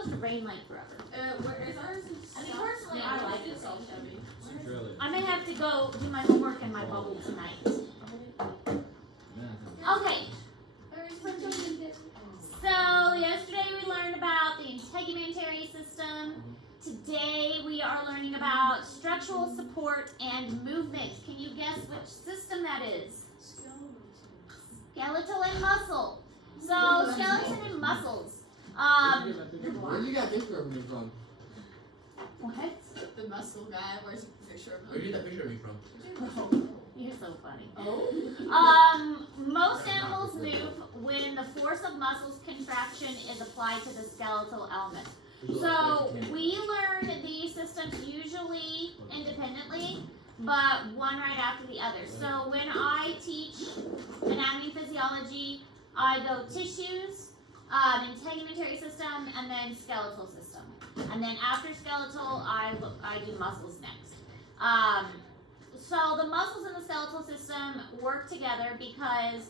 supposed to rain like forever. Where is ours? I mean, personally, I like it. Really? I may have to go do my homework in my bubble tonight. Okay. So yesterday we learned about the integumentary system. Today we are learning about structural support and movement. Can you guess which system that is? Skeletal and muscle. So skeleton and muscles. Where you got this revenue from? What? The muscle guy. Where's the picture of him? Where did you get that picture of me from? You're so funny. Oh. Most animals move when the force of muscles contraction is applied to the skeletal element. So we learn these systems usually independently, but one right after the other. So when I teach anatomy and physiology, I go tissues, integumentary system, and then skeletal system. And then after skeletal, I do muscles next. So the muscles in the skeletal system work together because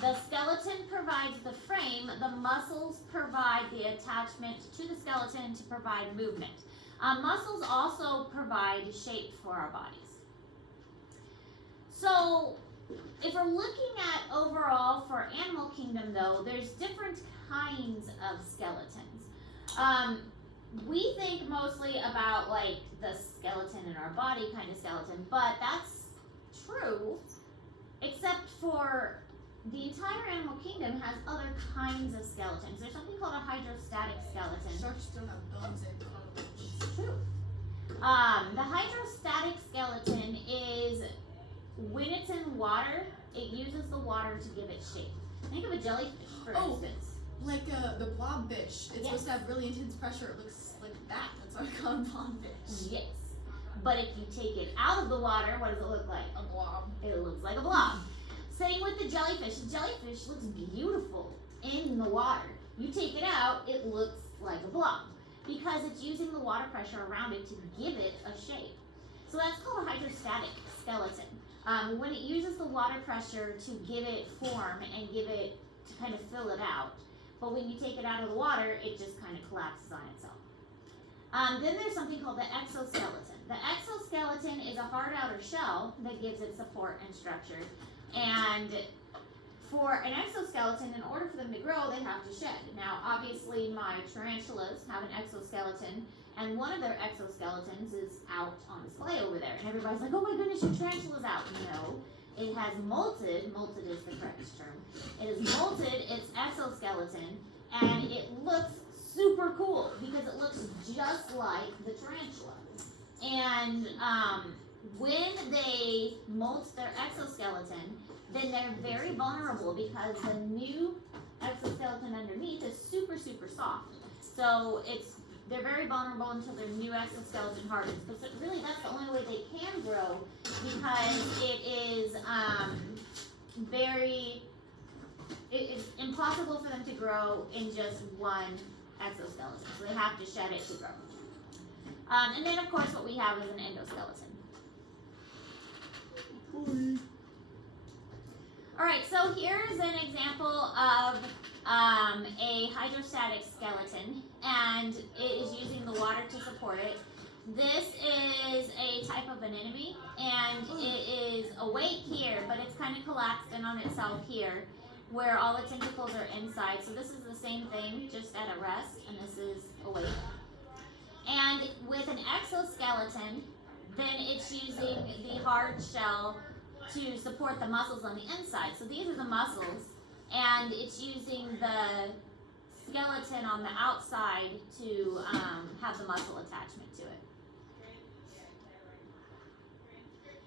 the skeleton provides the frame, the muscles provide the attachment to the skeleton to provide movement. Muscles also provide shape for our bodies. So if we're looking at overall for animal kingdom though, there's different kinds of skeletons. We think mostly about like the skeleton in our body kind of skeleton, but that's true, except for the entire animal kingdom has other kinds of skeletons. There's something called a hydrostatic skeleton. Sharks don't have bones and cartilage. It's true. The hydrostatic skeleton is when it's in water, it uses the water to give it shape. Think of a jellyfish, for instance. Like the blobfish. It's Yes. supposed to have really intense pressure. It looks like that. That's why we call it blobfish. Yes. But if you take it out of the water, what does it look like? A blob. It looks like a blob. Same with the jellyfish. The jellyfish looks beautiful in the water. You take it out, it looks like a blob because it's using the water pressure around it to give it a shape. So that's called a hydrostatic skeleton. When it uses the water pressure to give it form and give it to kind of fill it out. But when you take it out of the water, it just kind of collapses on itself. Then there's something called the exoskeleton. The exoskeleton is a hard outer shell that gives it support and structure. And for an exoskeleton, in order for them to grow, they have to shed. Now, obviously, my tarantulas have an exoskeleton, and one of their exoskeletons is out on display over there. And everybody's like, oh my goodness, your tarantula's out. No, it has molted is the correct term. It has molted its exoskeleton, and it looks super cool because it looks just like the tarantula. And when they molt their exoskeleton, then they're very vulnerable because the new exoskeleton underneath is super, super soft. So they're very vulnerable until their new exoskeleton hardens. But really, that's the only way they can grow because it is it's impossible for them to grow in just one exoskeleton. So they have to shed it to grow. And then, of course, what we have is an endoskeleton. All right, so here's an example of a hydrostatic skeleton, and it is using the water to support it. This is a type of anemone, and it is awake here, but it's kind of collapsed in on itself here, where all the tentacles are inside. So this is the same thing, just at a rest, and this is awake. And with an exoskeleton, then it's using the hard shell to support the muscles on the inside. So these are the muscles, and it's using the skeleton on the outside to have the muscle attachment to it.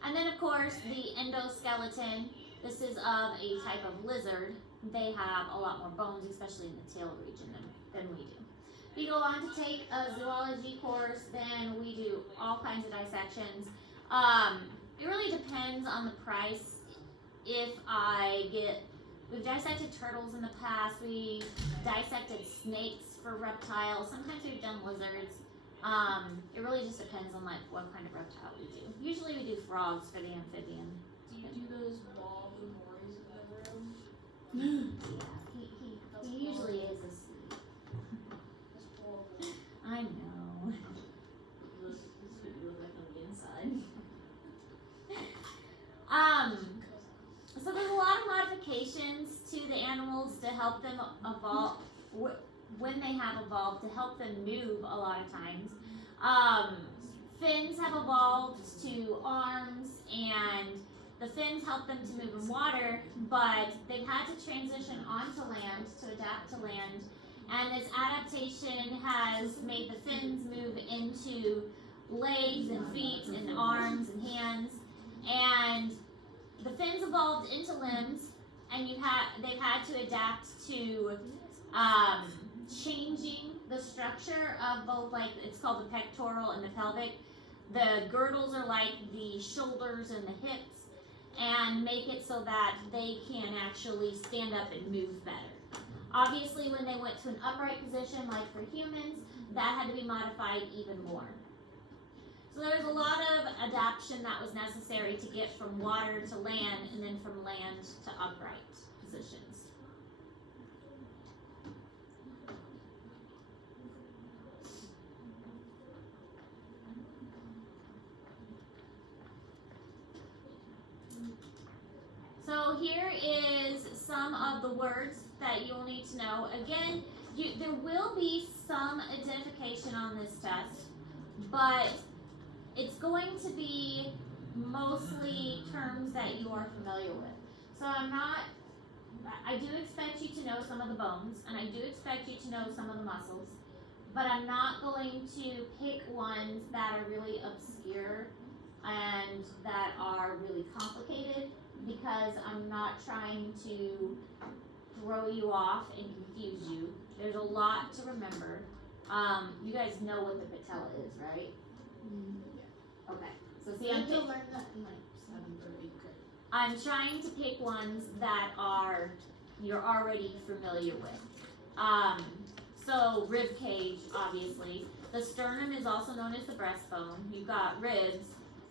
And then, of course, the endoskeleton. This is of a type of lizard. They have a lot more bones, especially in the tail region, than we do. If you go on to take a zoology course, then we do all kinds of dissections. It really depends on the price. We've dissected turtles in the past. We dissected snakes for reptiles. Sometimes we've done lizards. It really just depends on like what kind of reptile we do. Usually we do frogs for the amphibian. Do you do those balls and boys in the room? Yeah, he usually is asleep. when they have evolved to help them move a lot of times. Fins have evolved to arms, and the fins help them to move in water, but they've had to transition onto land to adapt to land, and this adaptation has made the fins move into legs and feet and arms and hands, and the fins evolved into limbs, and they've had to adapt to changing the structure of both, like, it's called the pectoral and the pelvic. The girdles are like the shoulders and the hips, and make it so that they can actually stand up and move better. Obviously, when they went to an upright position, like for humans, that had to be modified even more. So there's a lot of adaptation that was necessary to get from water to land, and then from land to upright positions. So here is some of the words that you'll need to know. Again, there will be some identification on this test, but it's going to be mostly terms that you are familiar with. So I do expect you to know some of the bones, and I do expect you to know some of the muscles, but I'm not going to pick ones that are really obscure and that are really complicated, because I'm not trying to throw you off and confuse you. There's a lot to remember. You guys know what the patella is, right? Yeah. Okay. So see, I had to learn that in like 7th or 8th grade. I'm trying to pick ones that you're already familiar with. So rib cage, obviously. The sternum is also known as the breastbone. You've got ribs,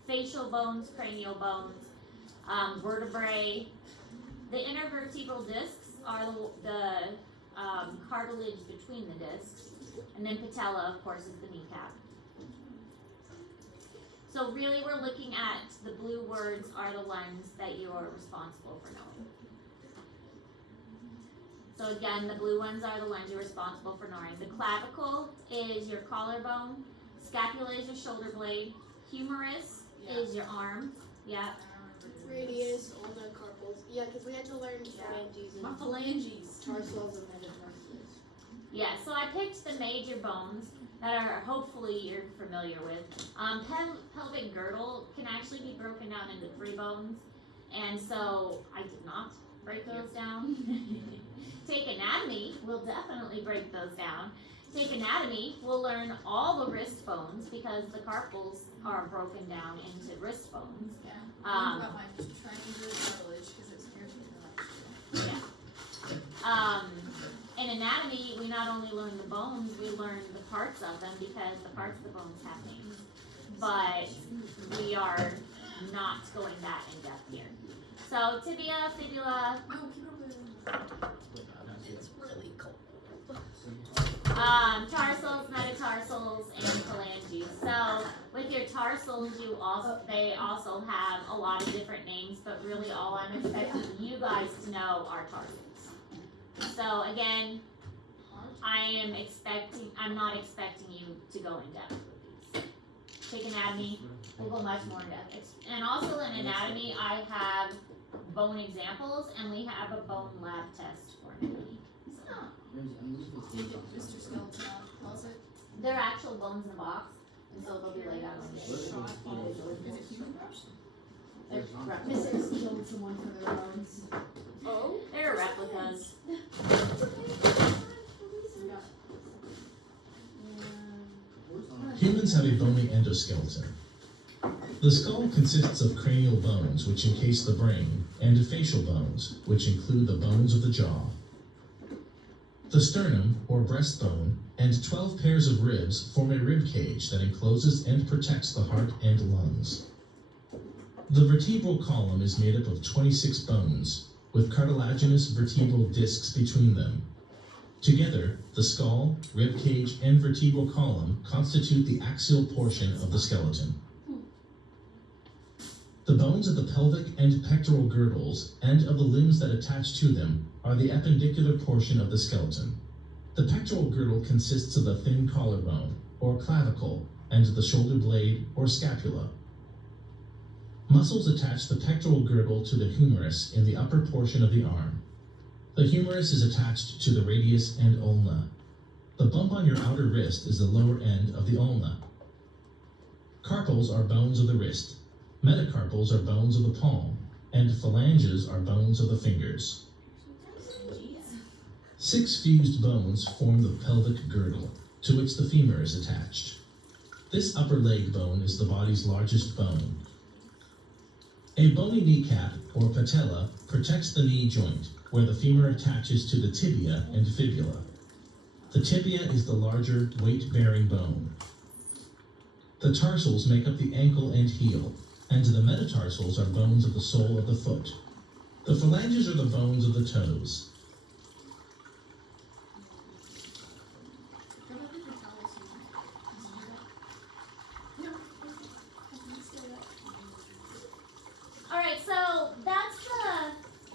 facial bones, cranial bones, vertebrae. The intervertebral discs are the cartilage between the discs, and then patella, of course, is the kneecap. So really, we're looking at the blue words are the ones that you are responsible for knowing. So again, the blue ones are the ones you're responsible for knowing. The clavicle is your collarbone. Scapula is your shoulder blade. Humerus is your arm. Yeah. Radius, all the carpals. Yeah, because we had to learn phalanges My and phalanges. tarsals and metatarsus. Yeah, so I picked the major bones that are hopefully you're familiar with. Pelvic girdle can actually be broken down into 3 bones, and so I did not break those down. Take anatomy, we'll definitely break those down. Take anatomy, we'll learn all the wrist bones, because the carpals are broken down into wrist bones. Yeah. I learned about my triangular cartilage because it's weird to Yeah. In anatomy, we not only learn the bones, we learn the parts of them, because the parts of the bones have names. But we are not going that in depth here. So tibia, fibula, No, keep it over. It's really cold. tarsals, metatarsals, and phalanges. So with your tarsals, they also have a lot of different names, but really all I'm expecting you guys to know are tarsals. So again, I'm not expecting you to go in depth with these. Take anatomy, we'll go much more in depth. And also in anatomy, I have bone examples, and we have a bone lab test for anatomy. So Did Mr. Skeleton calls it? they're actual bones in a box, and so they'll be laid out on the Shot. Is it human bones? Mrs. killed someone for their bones. Oh. They're replicas. Humans have a bony endoskeleton. The skull consists of cranial bones, which encase the brain, and facial bones, which include the bones of the jaw. The sternum, or breastbone, and 12 pairs of ribs form a rib cage that encloses and protects the heart and lungs. The vertebral column is made up of 26 bones, with cartilaginous vertebral discs between them. Together, the skull, rib cage, and vertebral column constitute the axial portion of the skeleton. The bones of the pelvic and pectoral girdles, and of the limbs that attach to them, are the appendicular portion of the skeleton. The pectoral girdle consists of the thin collarbone, or clavicle, and the shoulder blade, or scapula. Muscles attach the pectoral girdle to the humerus in the upper portion of the arm. The humerus is attached to the radius and ulna. The bump on your outer wrist is the lower end of the ulna. Carpals are bones of the wrist, metacarpals are bones of the palm, and phalanges are bones of the fingers. 6 fused bones form the pelvic girdle, to which the femur is attached. This upper leg bone is the body's largest bone. A bony kneecap, or patella, protects the knee joint, where the femur attaches to the tibia and fibula. The tibia is the larger, weight-bearing bone. The tarsals make up the ankle and heel, and the metatarsals are bones of the sole of the foot. The phalanges are the bones of the toes. What about the patellar tendon? Did you do that? No. Okay. I can say that. Alright, so that's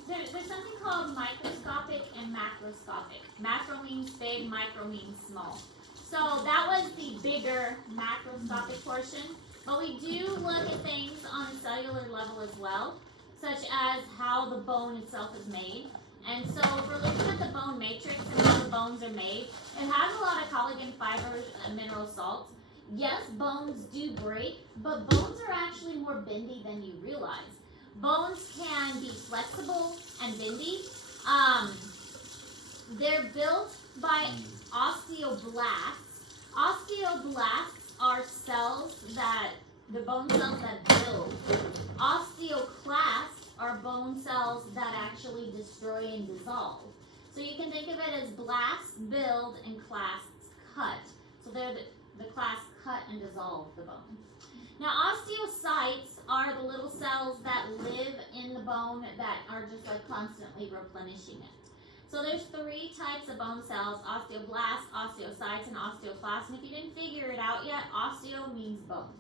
there's something called microscopic and macroscopic. Macro means big, micro means small. So that was the bigger macroscopic portion, but we do look at things on a cellular level as well, such as how the bone itself is made. And so if we're looking at the bone matrix and how the bones are made, it has a lot of collagen fibers and mineral salts. Yes, bones do break, but bones are actually more bendy than you realize. Bones can be flexible and bendy. They're built by osteoblasts. Osteoblasts are cells that, the bone cells that build. Osteoclasts are bone cells that actually destroy and dissolve. So you can think of it as blasts build and clasts cut. So they're the clasts cut and dissolve the bone. Now osteocytes are the little cells that live in the bone that are just like constantly replenishing it. So there's 3 types of bone cells: osteoblasts, osteocytes, and osteoclasts. And if you didn't figure it out yet, osteo means bone.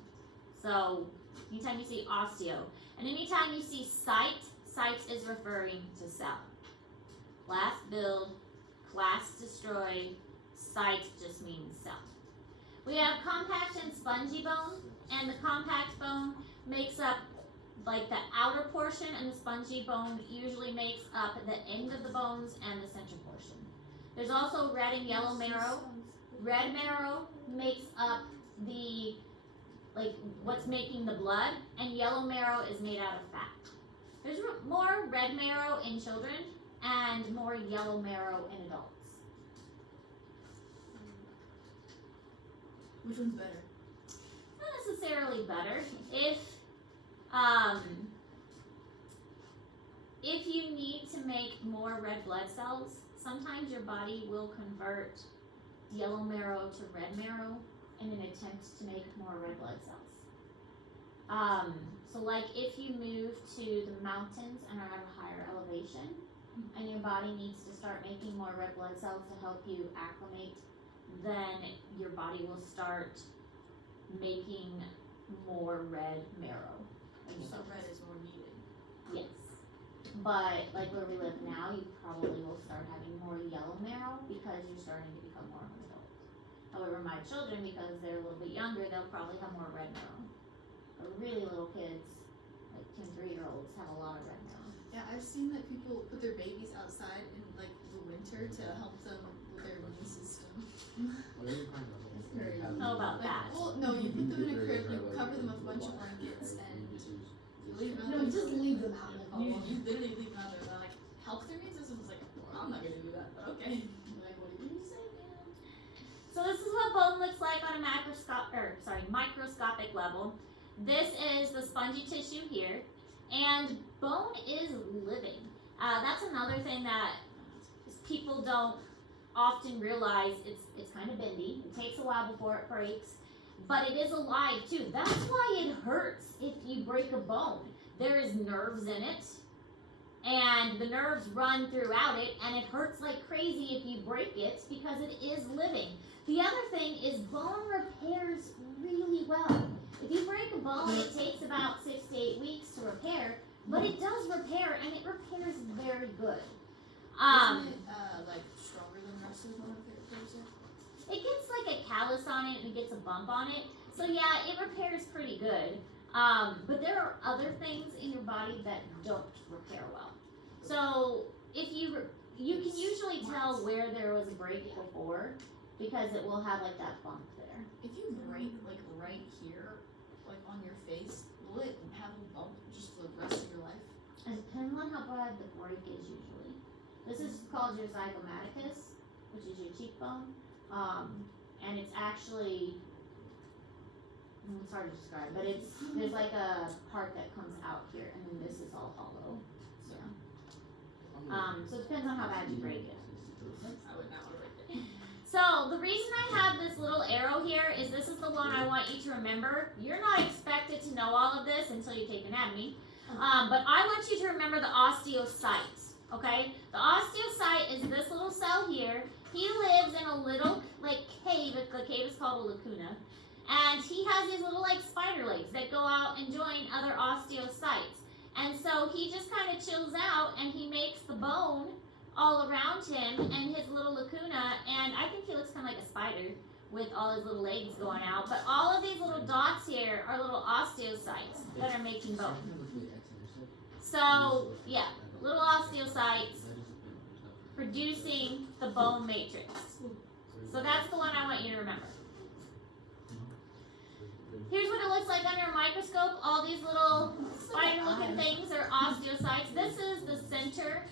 So anytime you see osteo, and anytime you see site is referring to cell. Blast build, clast destroy, site just means cell. We have compact and spongy bone, and the compact bone makes up like the outer portion, and the spongy bone usually makes up the end of the bones and the center portion. There's also red and yellow marrow. Red marrow makes up the, like, what's making the blood, and yellow marrow is made out of fat. There's more red marrow in children and more yellow marrow in adults. Which one's better? Not necessarily better. If you need to make more red blood cells, sometimes your body will convert yellow marrow to red marrow in an attempt to make more red blood cells. So like if you move to the mountains and are at a higher elevation, and your body needs to start making more red blood cells to help you acclimate, then your body will start making more red marrow. So red is more needed. Yes. But like where we live now, you probably will start having more yellow marrow because you're starting to become more of an adult. However, my children, because they're a little bit younger, they'll probably have more red marrow. But really little kids, like 2 and 3-year-olds, have a lot of red marrow. Yeah, I've seen that people put their babies outside in like the winter to help them with their immune system. How about Like, that? well, no, you put them in a crib, you cover them with a bunch of blankets, and you leave them out No, there. just leave them out in the You cold. literally leave them out there. They're like, help their immune system. It's like, well, I'm not gonna do that, but okay. Like, what did you say, man? So this is what bone looks like on a microscopic level. This is the spongy tissue here, and bone is living. That's another thing that people don't often realize. It's kind of bendy. It takes a while before it breaks, but it is alive too. That's why it hurts if you break a bone. There is nerves in it, and the nerves run throughout it, and it hurts like crazy if you break it because it is living. The other thing is bone repairs really well. If you break a bone, it takes about 6 to 8 weeks to repair, but it does repair, and it repairs very good. Isn't it like stronger than the rest of the bone? callus on it and it gets a bump on it. So yeah, it repairs pretty good. But there are other things in your body that don't repair well. So if you can usually tell where there was a break before because it will have like that bump there. If you break like right here, like on your face, will it have a bump just the rest of your life? It depends on how bad the break is usually. This is called your zygomaticus, which is your cheekbone. And it's actually, it's hard to describe, but there's like a part that comes out here, and then this is all hollow. So, so it depends on how bad you break it. I would not want to break it. So the reason I have this little arrow here is this is the one I want you to remember. You're not expected to know all of this until you take anatomy. But I want you to remember the osteocyte, okay? The osteocyte is this little cell here. He lives in a little, like, cave. The cave is called a lacuna. And he has these little, like, spider legs that go out and join other osteocytes. And so he just kind of chills out, and he makes the bone all around him and his little lacuna. And I think he looks kind of like a spider with all his little legs going out. But all of these little dots here are little osteocytes that are making bone. So, yeah, little osteocytes producing the bone matrix. So that's the one I want you to remember. Here's what it looks like under a microscope. All these little spider-looking things are osteocytes. This is the center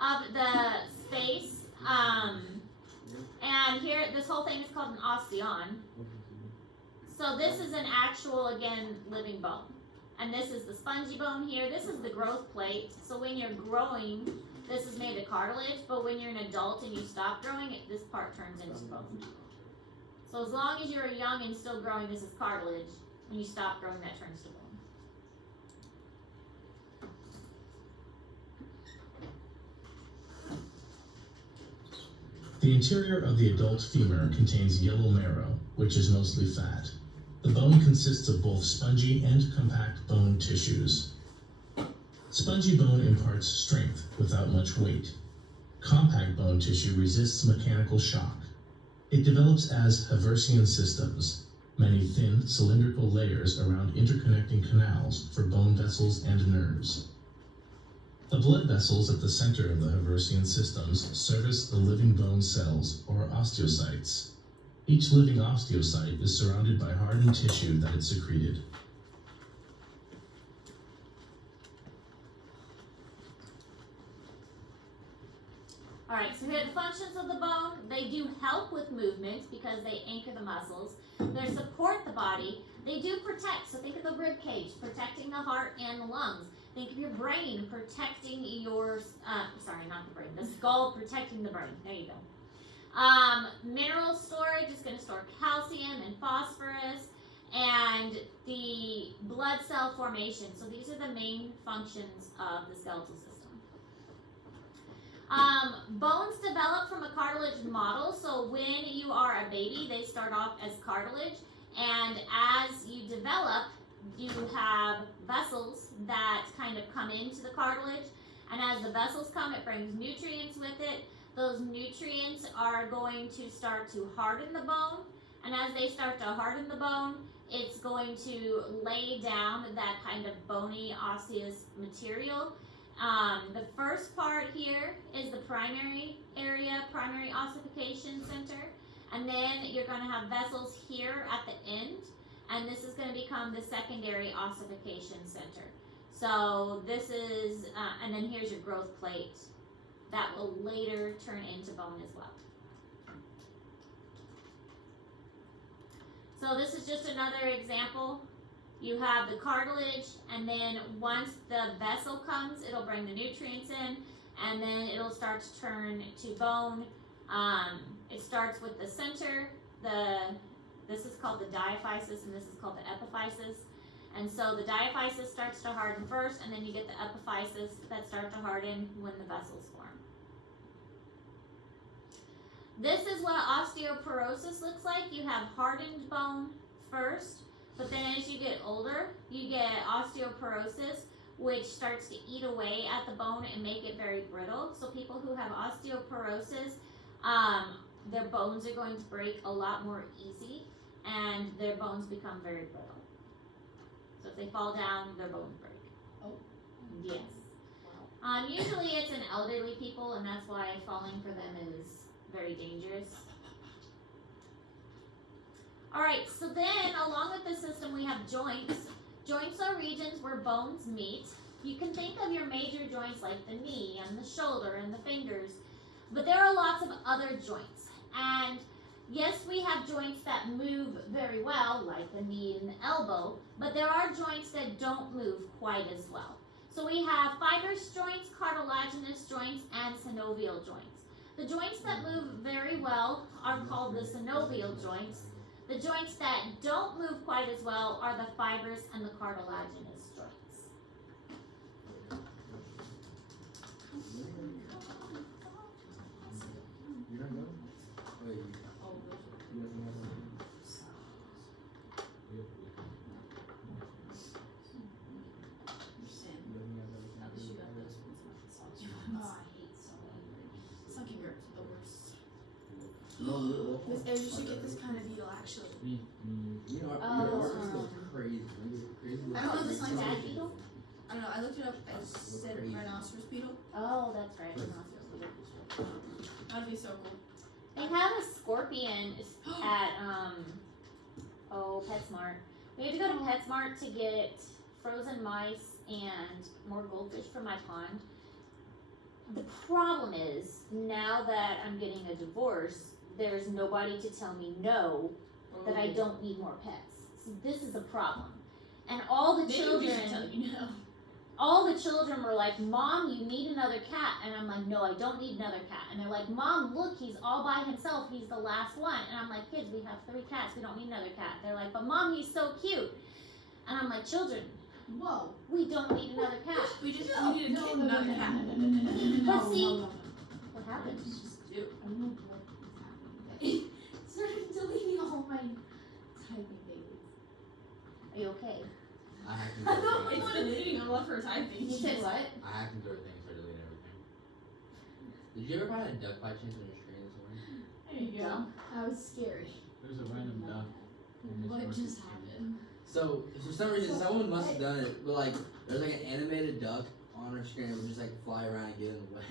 of the space. And here, this whole thing is called an osteon. So this is an actual, again, living bone. And this is the spongy bone here. This is the growth plate. So when you're growing, this is made of cartilage. But when you're an adult and you stop growing, this part turns into bone. So as long as you're young and still growing, this is cartilage. When you stop growing, that turns to bone. The interior of the adult femur contains yellow marrow, which is mostly fat. The bone consists of both spongy and compact bone tissues. Spongy bone imparts strength without much weight. Compact bone tissue resists mechanical shock. It develops as Haversian systems, many thin, cylindrical layers around interconnecting canals for bone vessels and nerves. The blood vessels at the center of the Haversian systems service the living bone cells, or osteocytes. Each living osteocyte is surrounded by hardened tissue that it secreted. Alright, so here are the functions of the bone. They do help with movement because they anchor the muscles. They support the body. They do protect. So think of the rib cage, protecting the heart and the lungs. Think of your brain protecting your, sorry, not the brain, the skull protecting the brain. There you go. Mineral storage is going to store calcium and phosphorus, and the blood cell formation. So these are the main functions of the skeletal system. Bones develop from a cartilage model. So when you are a baby, they start off as cartilage, and as you develop, you have vessels that kind of come into the cartilage, and as the vessels come, it brings nutrients with it. Those nutrients are going to start to harden the bone, and as they start to harden the bone, it's going to lay down that kind of bony osseous material. The first part here is the primary area, primary ossification center, and then you're going to have vessels here at the end, and this is going to become the secondary ossification center. So this is, and then here's your growth plate that will later turn into bone as well. So this is just another example. You have the cartilage, and then once the vessel comes, it'll bring the nutrients in, and then it'll start to turn to bone. It starts with the center. This is called the diaphysis, and this is called the epiphysis. And so the diaphysis starts to harden first, and then you get the epiphysis that start to harden when the vessels form. This is what osteoporosis looks like. You have hardened bone first, but then as you get older, you get osteoporosis, which starts to eat away at the bone and make it very brittle. So people who have osteoporosis their bones are going to break a lot more easy, and their bones become very brittle. So if they fall down, their bones break. Oh. Yes. Usually it's in elderly people, and that's why falling for them is very dangerous. Alright, so then along with the system we have joints. Joints are regions where bones meet. You can think of your major joints like the knee and the shoulder and the fingers, but there are lots of other joints. And yes, we have joints that move very well, like the knee and the elbow, but there are joints that don't move quite as well. So we have fibrous joints, cartilaginous joints, and synovial joints. The joints that move very well are called the synovial joints. The joints that don't move quite as well are the fibrous and the cartilaginous joints. You don't know? Wait, you Oh, you don't know? understand. You don't know? At least you got those ones, not the salty Oh, ones. I hate so Sunken grapes are the worst. No, Miss Ed, you should get this kind of beetle actually. You know, Oh, your art is crazy. Crazy. I don't know this Like one's bad beetle? I don't know, I looked it up, it said Crazy. rhinoceros beetle. Oh, that's right. That'd be so cool. They have a scorpion at PetSmart. We had to go to PetSmart to get frozen mice and more goldfish for my pond. The problem is, now that I'm getting a divorce, there's nobody to tell me no, that I don't need more pets. So this is a problem. And all the Maybe we should tell children, you no. all the children were like, Mom, you need another cat. And I'm like, no, I don't need another cat. And they're like, Mom, look, he's all by himself. He's the last one. And I'm like, kids, we have 3 cats. We don't need another cat. They're like, but Mom, he's so cute. And I'm like, children, Whoa. we don't need another cat. We just we need a kitten, not a cat. But see, what happened? Just do. I don't know what is happening. It started deleting all my typing babies. Are you okay? I hacked I into don't It's everything. deleting all of her typing. You said what? I hacked into everything, so I deleted everything. Did you ever find a duck by chance on your screen this morning? There you go. That was scary. There's a random duck. What just happened? So for some reason, someone must have done it, but like there's like an animated duck on her screen that would just like fly around and get in the way.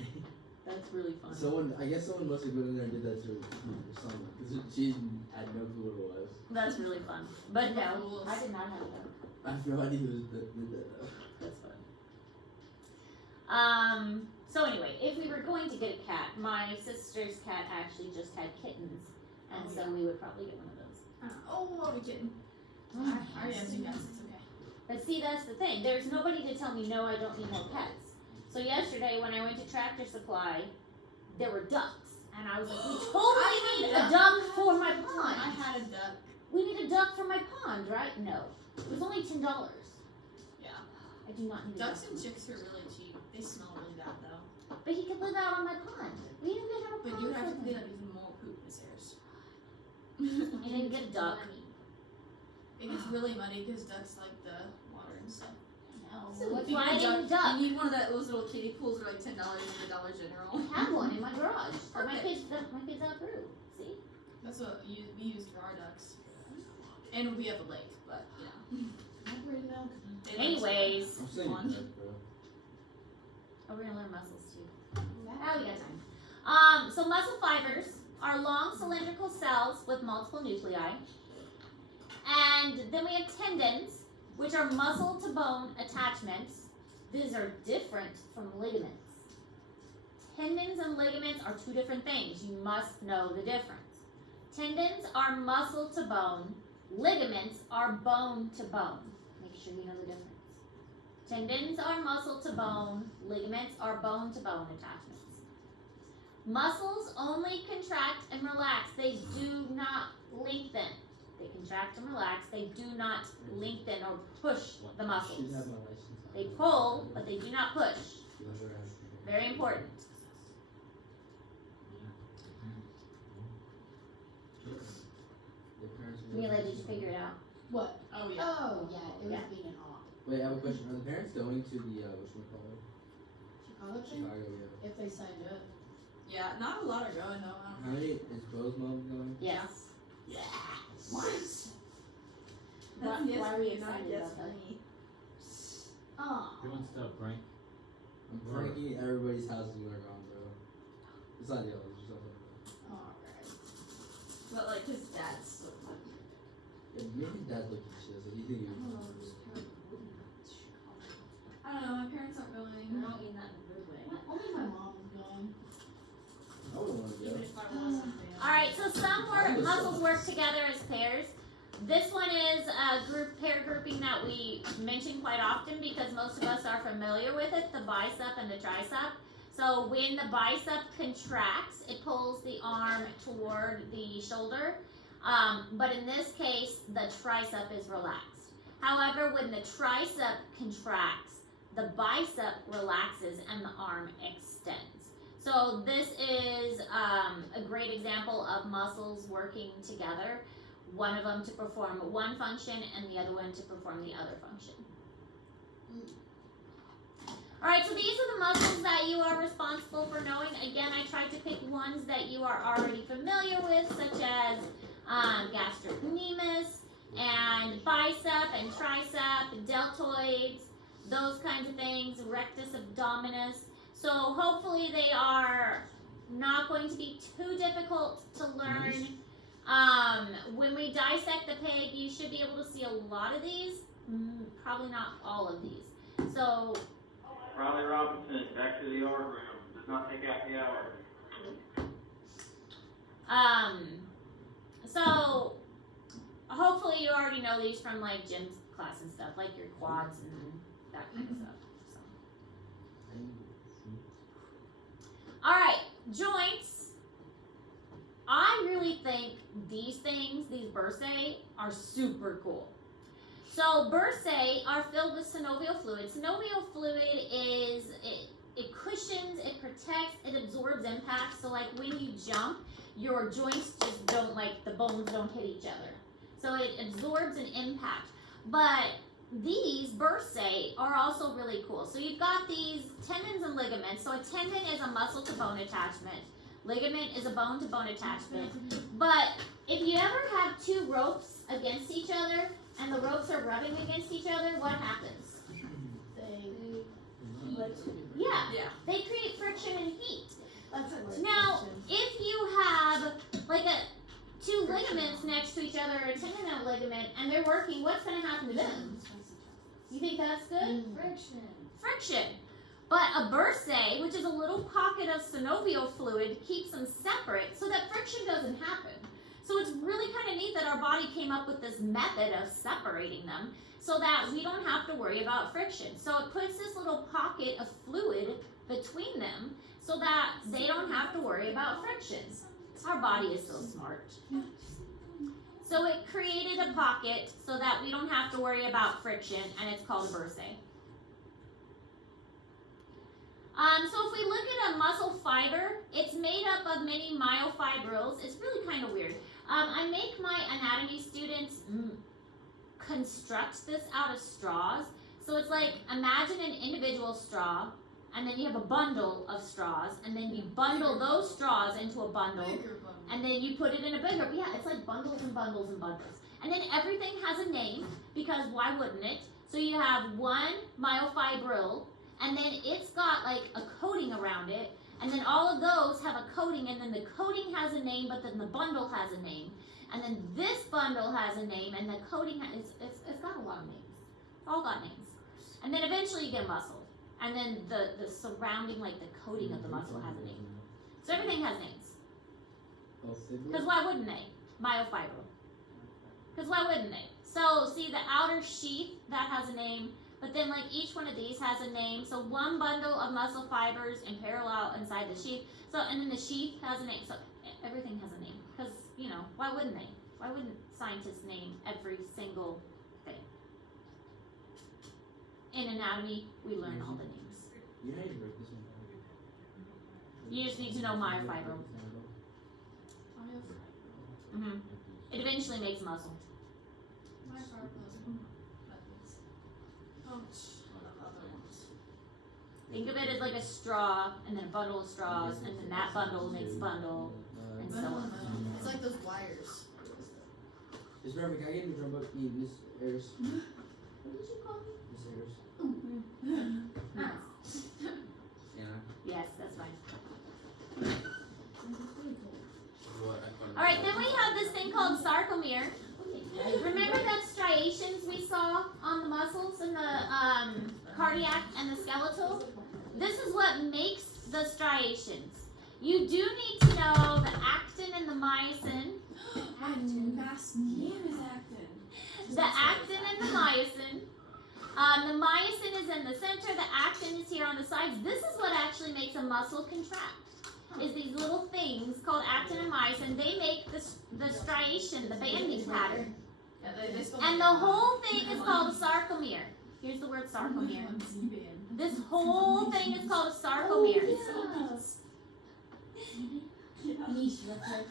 That's really fun. I guess someone must have gone in there and did that to her or something, because she had no clue what it was. That's really fun. But no, Rules. I did not have that. I have no idea who did that though. That's fun. So anyway, if we were going to get a cat, my sister's cat actually just had kittens, and Oh, so yeah. we would probably get one of those. Oh, I'll be kidding. I already have 2 cats, it's okay. But see, that's the thing. There's nobody to tell me, no, I don't need more pets. So yesterday when I went to Tractor Supply, there were ducks. And I was like, we totally I need had a duck for my I pond. had a duck. We need a duck for my pond, right? No. It was only $10. Yeah. I do not need a duck. Ducks and chicks are really cheap. They smell really bad though. But he could live out on my pond. We didn't even have a But pond you have for to clean him. up even more poop in his hairs. I didn't get a duck. It gets really muddy because ducks like the water and stuff. No. So That's if you why I need a didn't duck. You need one of those little kiddie pools are like $10 at the Dollar General. I have one in my garage that my Perfect. kids outgrew. See? That's what we used for our ducks. And we have a lake, but yeah. I bring milk. They like Anyways, I'm saying One. duck, bro. oh, we're gonna learn muscles too. Oh, we got time. So muscle fibers are long cylindrical cells with multiple nuclei. And then we have tendons, which are muscle to bone attachments. These are different from ligaments. Tendons and ligaments are 2 different things. You must know the difference. Tendons are muscle to bone. Ligaments are bone to bone. Make sure you know the difference. Tendons are muscle to bone. Ligaments are bone to bone attachments. Muscles only contract and relax. They do not lengthen. They contract and relax. They do not lengthen or push the muscles. Should have my license. They pull, but they do not push. Very important. Mila, did you figure it out? What? Oh yeah. Oh, yeah, it was Yeah. being an awe. Wait, I have a question. Are the parents going to the whatchamacallit? Chicago thing? Chicago, yeah. If they signed up. Yeah, not a lot are going though. I How don't know. many is Rose Mom going? Yes. That's Why yes are for we you, not excited yes about for that? me. Oh. Doing stuff, Frank. I'm Frankie, everybody's house is gonna gone, bro. It's not yours, it's just like Alright. But like his dad's so funny. yeah, make his dad look at shit, so he think I don't know, you're just kind of wouldn't. I don't know, my parents aren't I going. don't mean that in a good way. Only my mom is going. I wouldn't wanna go. Even if I wasn't there. Alright, so some I was muscles so- work together as pairs. This one is a pair grouping that we mention quite often because most of us are familiar with it, the bicep and the tricep. So when the bicep contracts, it pulls the arm toward the shoulder. But in this case, the tricep is relaxed. However, when the tricep contracts, the bicep relaxes and the arm extends. So this is a great example of muscles working together. One of them to perform one function and the other one to perform the other function. Alright, so these are the muscles that you are responsible for knowing. Again, I tried to pick ones that you are already familiar with, such as gastrocnemius, and bicep, and tricep, deltoids, those kinds of things, rectus abdominis. So hopefully they are not going to be too difficult to learn. When we dissect the pig, you should be able to see a lot of these, probably not all of these. So, Riley Robinson, back to the art room. Does not take out the hour. so hopefully you already know these from like gym class and stuff, like your quads and that kind of stuff. So. All right, joints. I really think these things, these bursae, are super cool. So bursae are filled with synovial fluid. Synovial fluid is, it cushions, it protects, it absorbs impact. So like when you jump, your joints just don't, like the bones don't hit each other. So it absorbs an impact. But these bursae are also really cool. So you've got these tendons and ligaments. So a tendon is a muscle to bone attachment. Ligament is a bone to bone attachment. But if you ever have two ropes against each other and the ropes are rubbing against each other, what happens? Yeah, Yeah. they create friction and heat. That's a word. Now, if you have like two ligaments next to each other, or a tendon and a ligament, and they're working, what's going to happen to them? You think that's good? Friction. Friction. But a bursae, which is a little pocket of synovial fluid, keeps them separate so that friction doesn't happen. So it's really kind of neat that our body came up with this method of separating them so that we don't have to worry about friction. So it puts this little pocket of fluid between them so that they don't have to worry about friction. Our body is so smart. So it created a pocket so that we don't have to worry about friction, and it's called a bursae. So if we look at a muscle fiber, it's made up of many myofibrils. It's really kind of weird. I make my anatomy students construct this out of straws. So it's like, imagine an individual straw, and then you have a bundle of straws, and then you bundle those straws into a bundle, Bigger bone. and then you put it in a bigger, yeah, it's like bundles and bundles and bundles. And then everything has a name, because why wouldn't it? So you have one myofibril, and then it's got like a coating around it, and then all of those have a coating, and then the coating has a name, but then the bundle has a name, and then this bundle has a name, and the coating has, it's got a lot of names. It's all got names. And then eventually you get a muscle, and then the surrounding, like the coating of the muscle has a name. So everything has names. Because why wouldn't they? Myofibril. Because why wouldn't they? So see the outer sheath, that has a name, but then like each one of these has a name. So one bundle of muscle fibers in parallel inside the sheath. So, and then the sheath has a name. So everything has a name. Because, you know, why wouldn't they? Why wouldn't scientists name every single thing? In anatomy, we learn all the names. You know how you break this one? You just need to know myofibril. Mm-hmm. It eventually makes muscle. My fibrils. Methods. Oh, what are the other ones? Think of it as like a straw, and then a bundle of straws, and then that bundle makes a bundle, and so on. It's like those wires. Miss Murphy, can I get a drum book? Miss Harris. What did you call me? Miss Harris. Yeah. Yes, that's fine. What? Alright, then we have this thing called sarcomere. Remember that striations we saw on the muscles and the cardiac and the skeletal? This is what makes the striations. You do need to know the actin and the myosin. Actin. Fast name is Actin. The actin and the myosin. The myosin is in the center, the actin is here on the sides. This is what actually makes a muscle contract. Is these little things called actin and myosin. They make the striation, the banding pattern. Yeah, they spell And the whole thing is called a sarcomere. Here's the word sarcomere. This whole thing is called a sarcomere. Niche reference.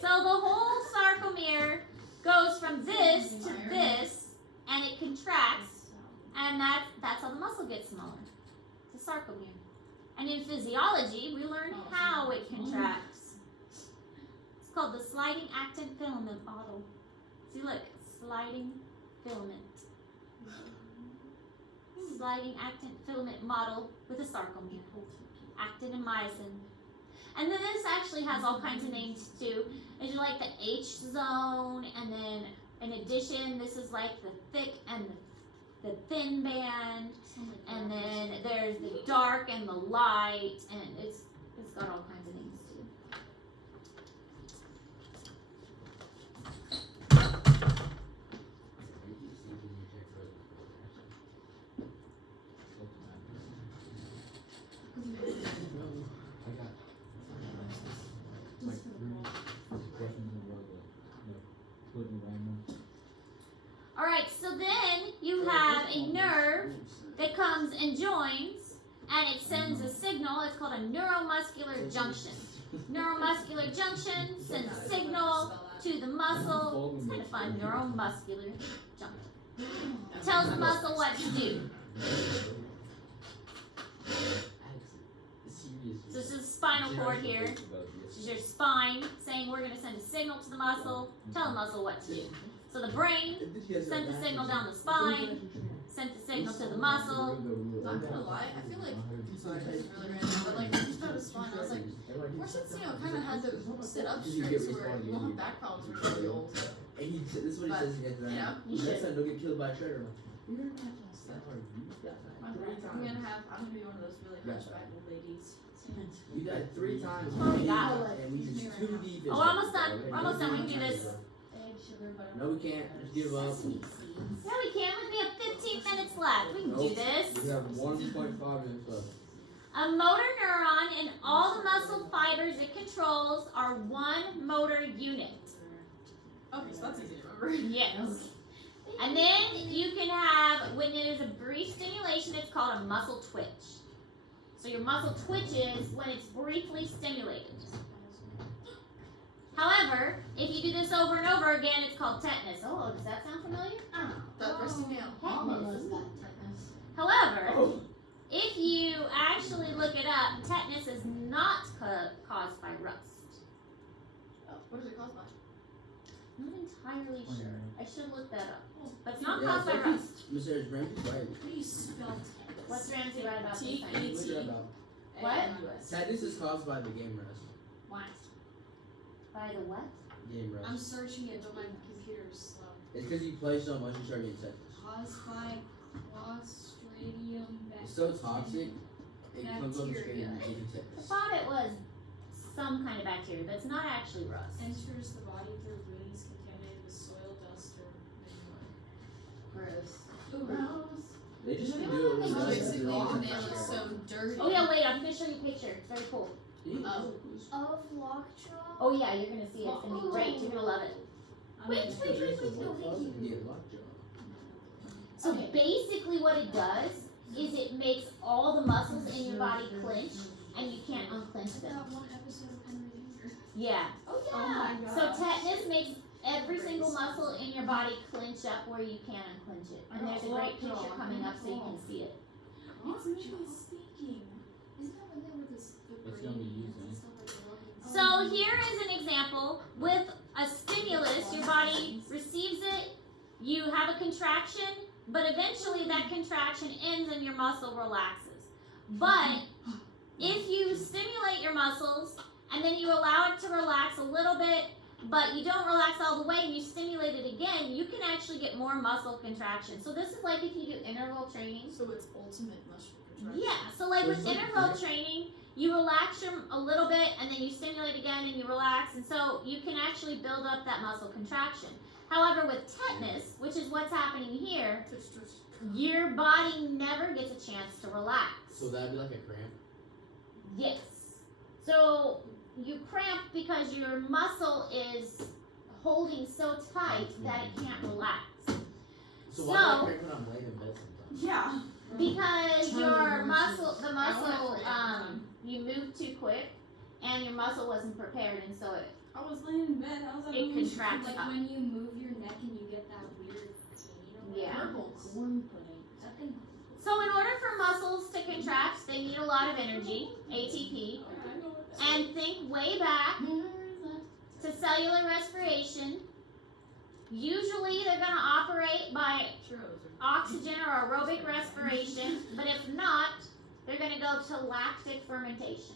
So the whole sarcomere goes from this to this, and it contracts, and that's how the muscle gets smaller. The sarcomere. And in physiology, we learn how it contracts. It's called the sliding actin filament model. See, look, sliding filament. Sliding actin filament model with a sarcomere. Actin and myosin. And then this actually has all kinds of names too. It's like the H zone, and then in addition, this is like the thick and the thin band, and then there's the dark and the light, and it's got all kinds of names too. All right, so then you have a nerve that comes and joins, and it sends a signal. It's called a neuromuscular junction. Neuromuscular junction sends a signal to the muscle. It's kind of fun. Neuromuscular junction tells the muscle what to do. So this is spinal cord here. This is your spine saying we're going to send a signal to the muscle, tell the muscle what to do. So the brain sent the signal down the spine, sent the signal to the muscle. Not gonna lie, I feel like, sorry, this is really random, but like, when you started spine, I was like, ever since, kind of had to sit up straight to where you don't have back problems when you're really old. And he, this is what he says against that. Yeah. Next time, don't get killed by a shredder. I'm gonna be one of those really hunchback old ladies. You died 3 times. Oh, we got and we just 2 deep. Oh, we're almost done. We're almost done. We can do this. Egg, sugar, butter. No, we can't. Just give up. Yeah, we can. We have 15 minutes left. We can do this. We have 1.5 minutes left. A motor neuron and all the muscle fibers it controls are one motor unit. Okay, so that's easy to remember. Yes. And then you can have, when there's a brief stimulation, it's called a muscle twitch. So your muscle twitches when it's briefly stimulated. However, if you do this over and over again, it's called tetanus. Oh, does that sound familiar? That rusty nail. Mama knows that tetanus. However, if you actually look it up, tetanus is not caused by rust. What is it caused by? Not entirely sure. I should look that up. But it's not Yeah, caused by it's like rust. Mr. Ramsey's right. How do you spell tetanus? What's Ramsey right about this T- thing? Look it up. What? Tetanus is caused by the game rust. Why? By the what? Game I'm rust. searching it, but my computer's slow. It's because you play so much, you start getting tetanus. Caused by Clostridium It's so toxic, it comes on the screen Bacteria. and you get I tetanus. thought it was some kind of bacteria, but it's not actually rust. enters the body through rings contaminated with soil, dust, or manure. Gross. Gross. They just Maybe do we'll it with make Which rust makes and it they all don't nail care. is so dirty. Oh yeah, wait, I'm gonna show you a picture. It's very cool. Oh. Of lockjaw. Oh yeah, you're gonna see it. It's gonna be great. You're gonna love it. Wait, no, thank you. Yeah, lockjaw. So basically what it does is it makes all the muscles in your body clench and you can't unclench them. That one episode of Henry Danger. Yeah. Oh my So tetanus makes every single muscle in your body clench up where you can't unclench it. And there's a great picture coming up so you can see it. It's really stinky. walking. Isn't that when they were the It's gonna be used, and eh? stuff like the walking? So here is an example with a stimulus. Your body receives it. You have a contraction, but eventually that contraction ends and your muscle relaxes. But if you stimulate your muscles and then you allow it to relax a little bit, but you don't relax all the way and you stimulate it again, you can actually get more muscle contraction. So this is like if you do interval training. So it's ultimate muscle contraction. Yeah, so like So with it's like interval cramp. training, you relax your a little bit and then you stimulate again and you relax, and so you can actually build up that muscle contraction. However, with tetanus, which is what's happening here, It's just your body never gets a chance to relax. So that'd be like a cramp. Yes. So you cramp because your muscle is holding so tight that it can't relax. So why do I cramp when I'm laying in bed sometimes? yeah. Because your muscle, the I wanna muscle, forget. you moved too quick, and your muscle wasn't prepared, and so it I was laying in bed. I was like, It contracts like up. when you move your neck and you get that weird pain. Yeah. Purple corn pudding. Something. So in order for muscles to contract, they need a lot of energy, ATP. And think way back to cellular respiration. Usually they're going to operate by oxygen or aerobic respiration, but if not, they're going to go to lactic fermentation.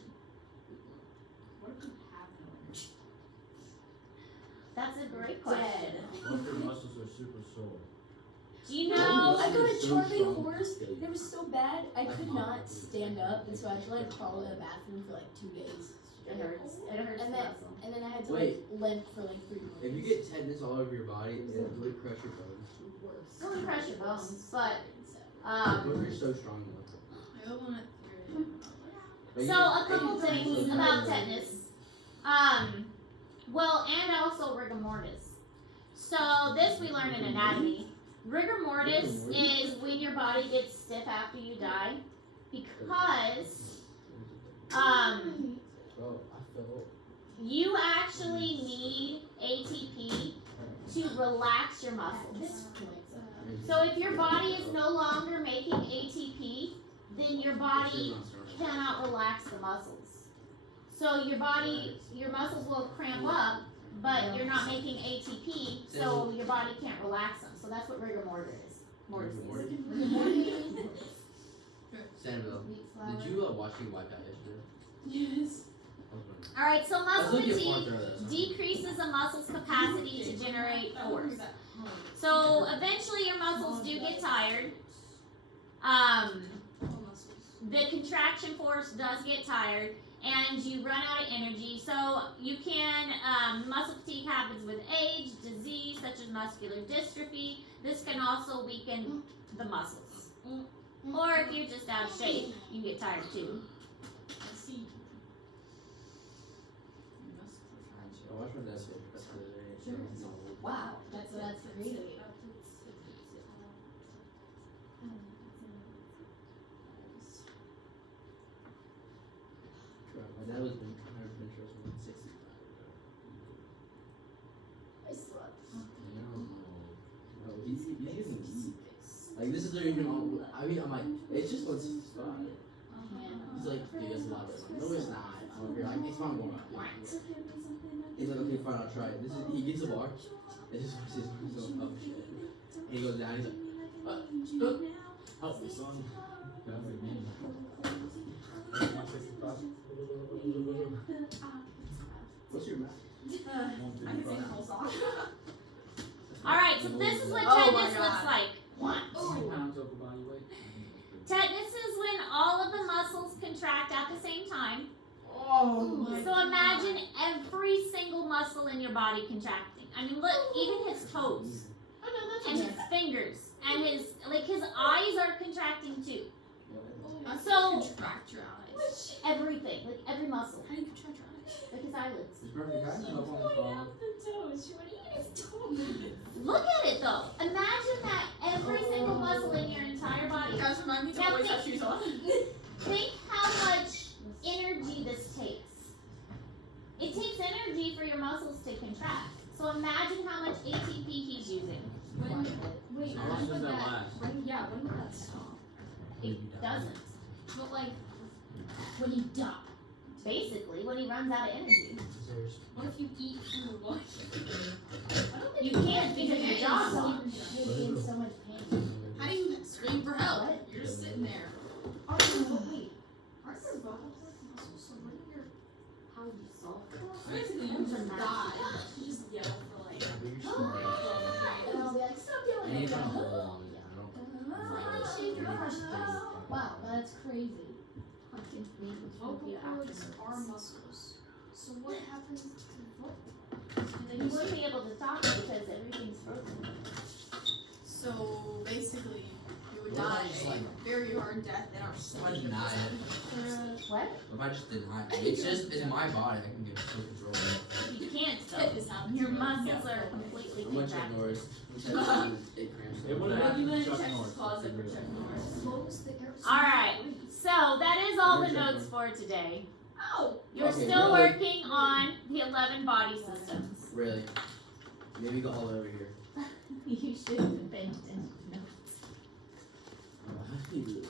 What if you have no energy? That's a great question. What if your muscles are super sore? Do you know? I go to So Charlie strong. Horse. It was so bad I could not stand up, and so I had to like crawl in the bathroom for like 2 days. It hurts. It hurts And the then- muscle. And then I had to Wait. like limp for like 3 months. If you get tetanus all over your body, it would crush your bones. It's going to crush your bones, but What if you're so strong though? I don't want to. Like, so a couple you- things about tetanus. Well, and also rigor mortis. So this we learn in anatomy. Rigor mortis is when your body gets stiff after you die, because Oh, I felt. you actually need ATP to relax your muscles. So if your body is no longer making ATP, then your body cannot relax the muscles. So your body, your muscles will cramp up, but you're not making ATP, so your body can't relax them. So that's what rigor mortis is. Mortis is. Samuel, did you watch me wipe out yesterday? Yes. I was wondering. All right, so I was muscle looking at fatigue Parker that time. decreases a muscle's capacity to generate force. So eventually your muscles do get tired. The contraction force does get tired, and you run out of energy. So you can, muscle fatigue happens with age, disease such as muscular dystrophy. This can also weaken the muscles. Or if you're just out of shape, you can get tired too. I watched my dad say that's the other day. So he's all old. Wow, that's crazy. My dad was been kind of interested in 65. I slept. No, he's getting deep. Like this is even all. I mean, I'm like, it's just 165. He's like, dude, that's a lot. No, it's not. I'm over here like, it's fine, going on. He's like, okay, fine, I'll try it. This is, he gets a bar. This is his oh shit. And he goes down. He's like, Help me, son. That was like me. what's your math? All right, so this is what Oh my tetanus looks God. like. What? 20 pounds over body weight. Tetanus is when all of the muscles contract at the same time. Oh my So imagine every single muscle in your body contracting. I mean, look, even his toes and his fingers and his eyes are contracting too. So- contract your eyes. Everything, like every muscle, How do you contract your eyes? like his eyelids. It's perfect. Guys, no problem. Look at it though. Imagine that every single muscle in your entire body. Guys, remind me to Now always think- have shoes on. Think how much energy this takes. It takes energy for your muscles to contract. So imagine how much ATP he's using. Wait, How long does that last? when would that stop? It doesn't. But like, When you die. Basically, when he runs out of energy. What if you eat food? What? You can't because your jaw's So locked. you're in so much pain. How do you scream for help? You're just sitting there. Oh, wait. Aren't there vocal cords muscles? So what are your... How would you solve that? Basically, you just die. You just yell for like. And I'll be like, stop yelling. And he's on a at me." whole long, yeah, I don't. Finally shaved your brush. Wow, that's crazy. Vocal cords are muscles. So what happens to vocal? You wouldn't be able to talk because everything's frozen. So basically, you would What if I die just, a like- very hard death in our If I deny it, What? if I just deny it, it's just, it's my body, I can get full control of it. You can't It though. is how Your you muscles go. are completely I'm gonna check contracted. Norris. I'm checking it cramps. It would have You happened better to Chuck check his Norris. closet for Chuck Norris. Close the air. Alright, so that is all the Where's your notes for today. Ow! You're Okay, still really? working on the 11 body systems. Really? Maybe go all the way over here. You should have been attention to notes. Oh, how do you do it?